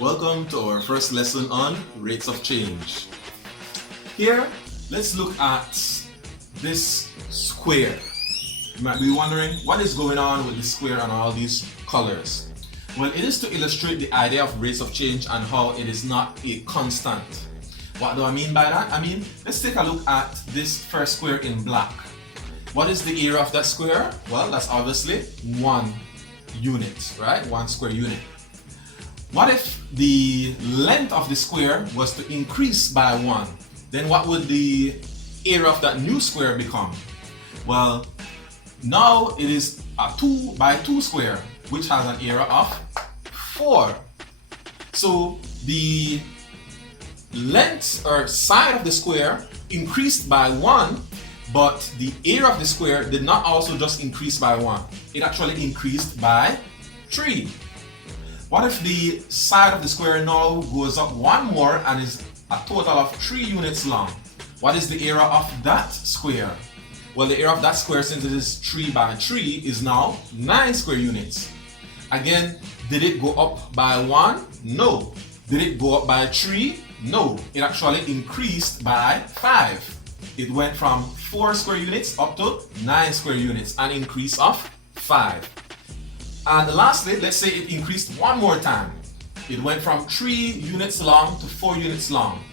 Welcome to our first lesson on rates of change. Here, let's look at this square. You might be wondering what is going on with the square and all these colors. Well, it is to illustrate the idea of rates of change and how it is not a constant. What do I mean by that? Let's take a look at this first square in black. What is the area of that square? Well, that's obviously 1 unit, right? 1 square unit. What if the length of the square was to increase by 1? Then what would the area of that new square become? Well, now it is a 2 by 2 square, which has an area of 4. So the length or side of the square increased by 1, but the area of the square did not also just increase by 1. It actually increased by 3. What if the side of the square now goes up 1 more and is a total of 3 units long? What is the area of that square? Well, the area of that square, since it is 3 by 3, is now 9 square units. Again, did it go up by 1? No. Did it go up by 3? No. It actually increased by 5. It went from 4 square units up to 9 square units, an increase of 5. And lastly, let's say it increased 1 more time. It went from 3 units long to 4 units long.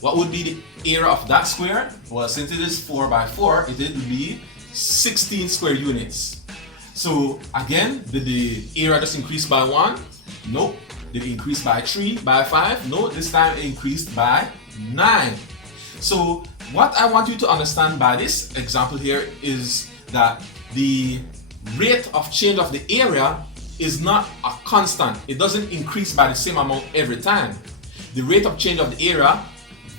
What would be the area of that square? Well, since it is 4 by 4, it would be 16 square units. So again, did the area just increase by 1? Nope. Did it increase by 3, by 5? No, this time it increased by 9. So what I want you to understand by this example here is that the rate of change of the area is not a constant. It doesn't increase by the same amount every time. The rate of change of the area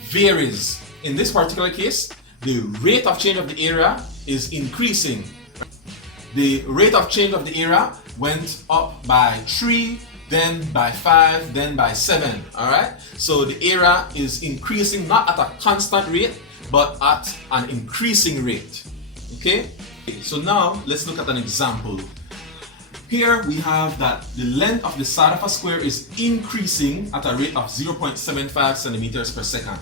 varies. In this particular case, the rate of change of the area is increasing. The rate of change of the area went up by 3, then by 5, then by 7. Alright? So the area is increasing not at a constant rate, but at an increasing rate. Okay? So now let's look at an example. Here we have that the length of the side of a square is increasing at a rate of 0.75 centimeters per second.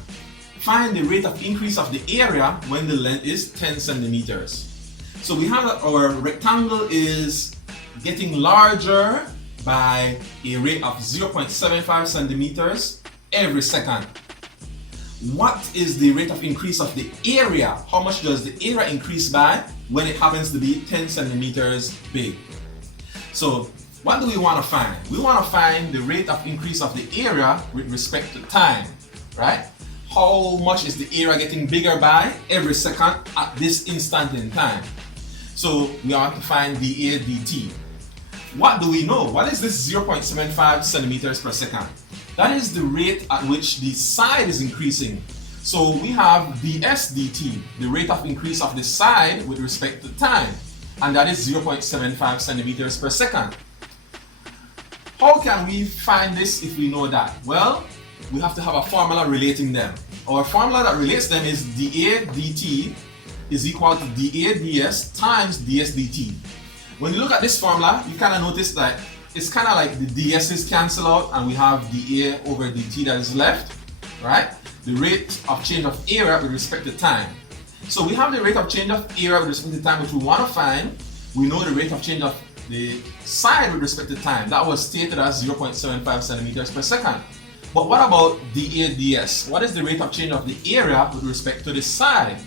Find the rate of increase of the area when the length is 10 centimeters. So we have that our rectangle is getting larger by a rate of 0.75 centimeters every second. What is the rate of increase of the area? How much does the area increase by when it happens to be 10 centimeters big? So what do we want to find? We want to find the rate of increase of the area with respect to time, right? How much is the area getting bigger by every second at this instant in time? So we want to find dA dt. What do we know? What is this 0.75 centimeters per second? That is the rate at which the side is increasing. So we have ds dt, the rate of increase of the side with respect to time, and that is 0.75 centimeters per second. How can we find this if we know that? Well, we have to have a formula relating them. Our formula that relates them is dA dt is equal to dA ds times ds dt. When you look at this formula, you kind of notice that it's kind of like the dS's cancel out and we have dA over dt that is left, right? The rate of change of area with respect to time. So we have the rate of change of area with respect to time, which we want to find. We know the rate of change of the side with respect to time. That was stated as 0.75 centimeters per second. But what about dA ds? What is the rate of change of the area with respect to the side?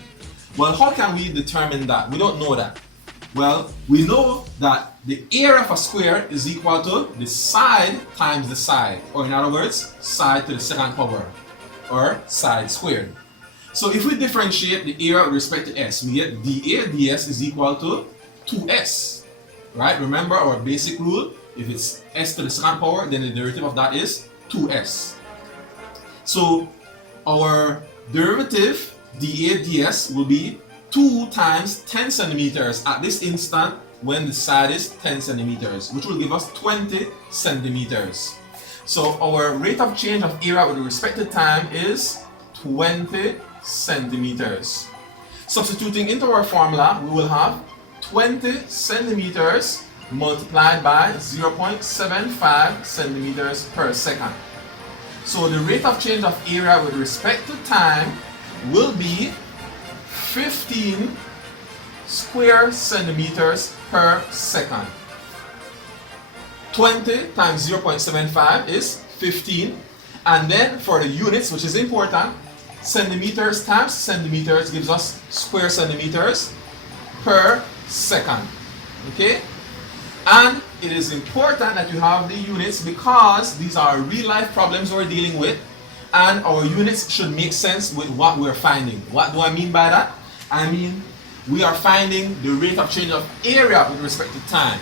Well, how can we determine that? We don't know that. Well, we know that the area of a square is equal to the side times the side, or in other words, side to the second power, or side squared. So if we differentiate the area with respect to s, we get dA ds is equal to 2s, right? Remember our basic rule, if it's s to the second power, then the derivative of that is 2s. So our derivative dA ds will be 2 times 10 centimeters at this instant when the side is 10 centimeters, which will give us 20 centimeters. So our rate of change of area with respect to time is 20 centimeters. Substituting into our formula, we will have 20 centimeters multiplied by 0.75 centimeters per second. So the rate of change of area with respect to time will be 15 square centimeters per second. 20 times 0.75 is 15. And then for the units, which is important, centimeters times centimeters gives us square centimeters per second. Okay? And it is important that you have the units because these are real life problems we're dealing with, and our units should make sense with what we're finding. What do I mean by that? I mean, we are finding the rate of change of area with respect to time.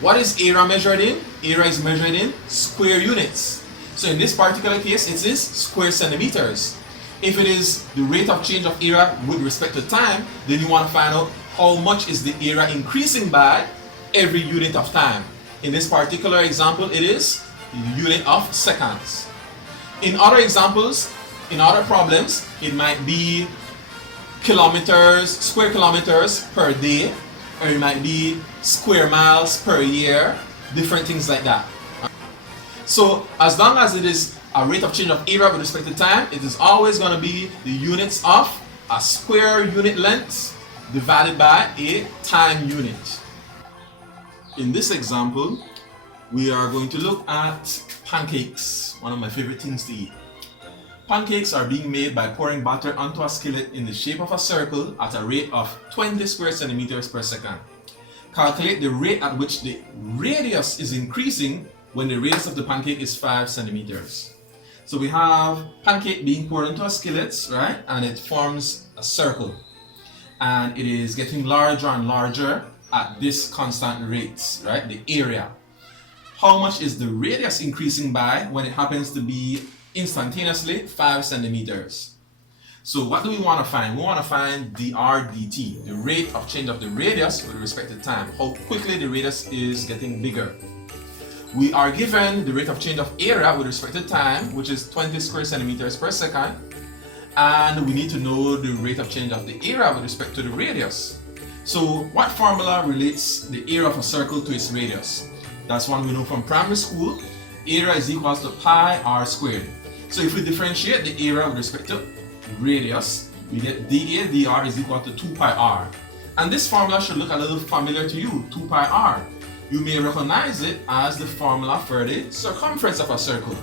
What is area measured in? Area is measured in square units. So in this particular case, it is square centimeters. If it is the rate of change of area with respect to time, then you want to find out how much is the area increasing by every unit of time. In this particular example, it is the unit of seconds. In other examples, in other problems, it might be kilometers, square kilometers per day, or it might be square miles per year, different things like that. So as long as it is a rate of change of area with respect to time, it is always going to be the units of a square unit length divided by a time unit. In this example, we are going to look at pancakes, one of my favorite things to eat. Pancakes are being made by pouring batter onto a skillet in the shape of a circle at a rate of 20 square centimeters per second. Calculate the rate at which the radius is increasing when the radius of the pancake is 5 centimeters. So we have pancake being poured into a skillet, right? And it forms a circle. And it is getting larger and larger at this constant rates, right? The area. How much is the radius increasing by when it happens to be instantaneously 5 centimeters? So what do we want to find? We want to find dr dt, the rate of change of the radius with respect to time, how quickly the radius is getting bigger. We are given the rate of change of area with respect to time, which is 20 square centimeters per second, and we need to know the rate of change of the area with respect to the radius. So what formula relates the area of a circle to its radius? That's one we know from primary school. Area is equal to pi r squared. So if we differentiate the area with respect to radius, we get dA dr is equal to 2 pi r. And this formula should look a little familiar to you, 2 pi r. You may recognize it as the formula for the circumference of a circle.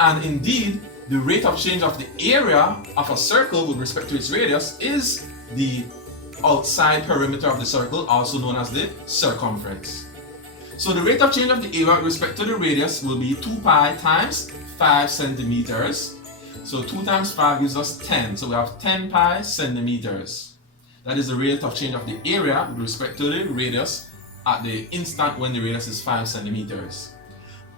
And indeed, the rate of change of the area of a circle with respect to its radius is the outside perimeter of the circle, also known as the circumference. So the rate of change of the area with respect to the radius will be 2 pi times 5 centimeters. So 2 times 5 gives us 10. So we have 10 pi centimeters. That is the rate of change of the area with respect to the radius at the instant when the radius is 5 centimeters.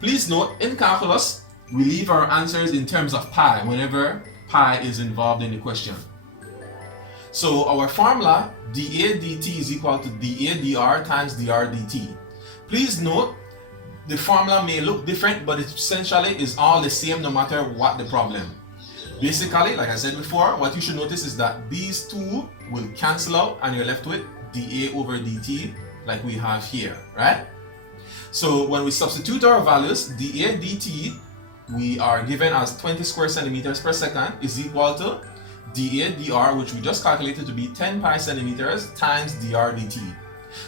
Please note, in calculus, we leave our answers in terms of pi whenever pi is involved in the question. So our formula, dA dt is equal to dA dr times dr dt. Please note, the formula may look different, but it essentially is all the same no matter what the problem. Basically, like I said before, what you should notice is that these two will cancel out and you're left with dA over dt like we have here, right? So when we substitute our values, dA dt we are given as 20 square centimeters per second is equal to dA dr, which we just calculated to be 10 pi centimeters times dr dt.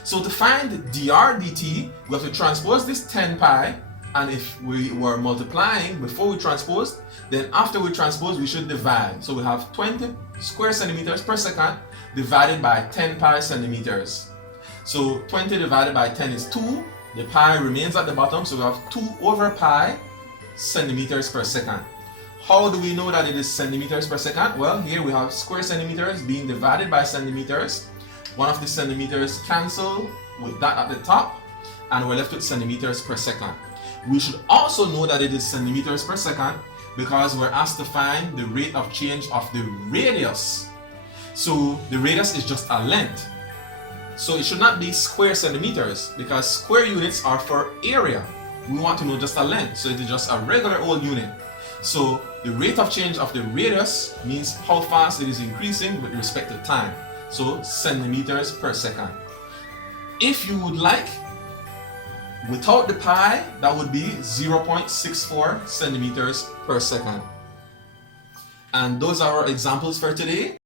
So to find dr dt, we have to transpose this 10 pi, and if we were multiplying before we transposed, then after we transpose we should divide. So we have 20 square centimeters per second divided by 10 pi centimeters. So 20 divided by 10 is 2, the pi remains at the bottom, so we have 2 over pi centimeters per second. How do we know that it is centimeters per second? Well, here we have square centimeters being divided by centimeters. One of the centimeters cancel with that at the top, and we're left with centimeters per second. We should also know that it is centimeters per second because we're asked to find the rate of change of the radius. So the radius is just a length. So it should not be square centimeters because square units are for area. We want to know just a length, so it is just a regular old unit. So the rate of change of the radius means how fast it is increasing with respect to time. So centimeters per second. If you would like, Without the pi, that would be 0.64 centimeters per second. And those are our examples for today.